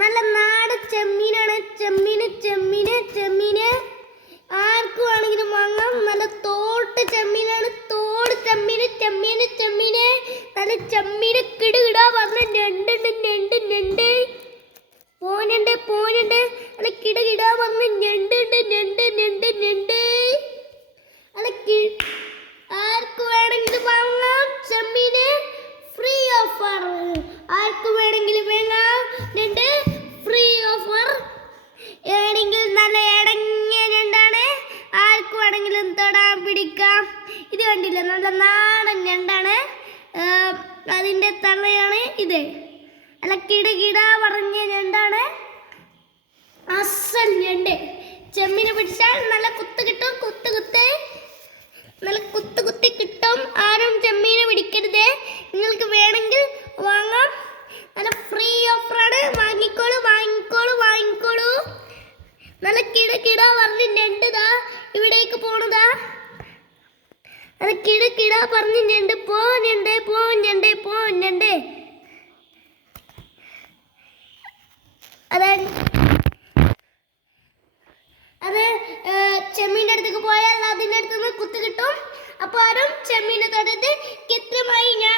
നല്ല നാടൻ ചെമ്മീനാണ്. ചെമ്മീന് ആർക്കും വേണമെങ്കിലും വാങ്ങാം. നല്ല തോട്ട് ചെമ്മീനാണ്. തോട് ചെമ്മീന്. നല്ല ചെമ്മീന് കിടുകിടാ പറഞ്ഞ ഞണ്ട് പോനുണ്ട്. നല്ല കിടുകിടാ പറഞ്ഞ ഞണ്ട് അല്ല ആർക്ക് വേണമെങ്കിലും വാങ്ങാം. ചെമ്മീന് ഫ്രീ ഓഫർ. ആർക്ക് വേണമെങ്കിലും വാങ്ങാം. ഞണ്ട് ഫ്രീ ഓഫർ. ഏണെങ്കിൽ നല്ല ഇടങ്ങിയ ഞണ്ടാണ്. ആർക്ക് വേണമെങ്കിലും തൊടാൻ പിടിക്കാം. ഇത് കണ്ടില്ല, നല്ല നാടൻ ഞണ്ടാണ്. അതിൻ്റെ തള്ളയാണ് ഇത്. അല്ല കിടകിടാ പറഞ്ഞ ഞണ്ടാണ്. അസൽ ഞണ്ട്. ചെമ്മീനെ പിടിച്ചാൽ നല്ല കുത്ത് കിട്ടും. നല്ല കുത്തി കിട്ടും. ആരും ചെമ്മീനെ പിടിക്കരുത്. നിങ്ങൾക്ക് വേണമെങ്കിൽ വാങ്ങാം. നല്ല ഫ്രീ ഓഫറാണ്. വാങ്ങിക്കോളൂ. നല്ല കിടകിട പറഞ്ഞ് ഞണ്ടുതാ ഇവിടേക്ക് പോണതാ. നല്ല കിടകിട പറഞ്ഞ് ഞണ്ട് പോ ഞണ്ട്. അത് ചെമ്മീൻ്റെ അടുത്തേക്ക് പോയാൽ അതിൻ്റെ അടുത്ത് നിന്ന് കുത്ത് കിട്ടും. അപ്പോൾ ആരും ചെമ്മീനെ തൊടരുത്. കൃത്യമായി ഞാൻ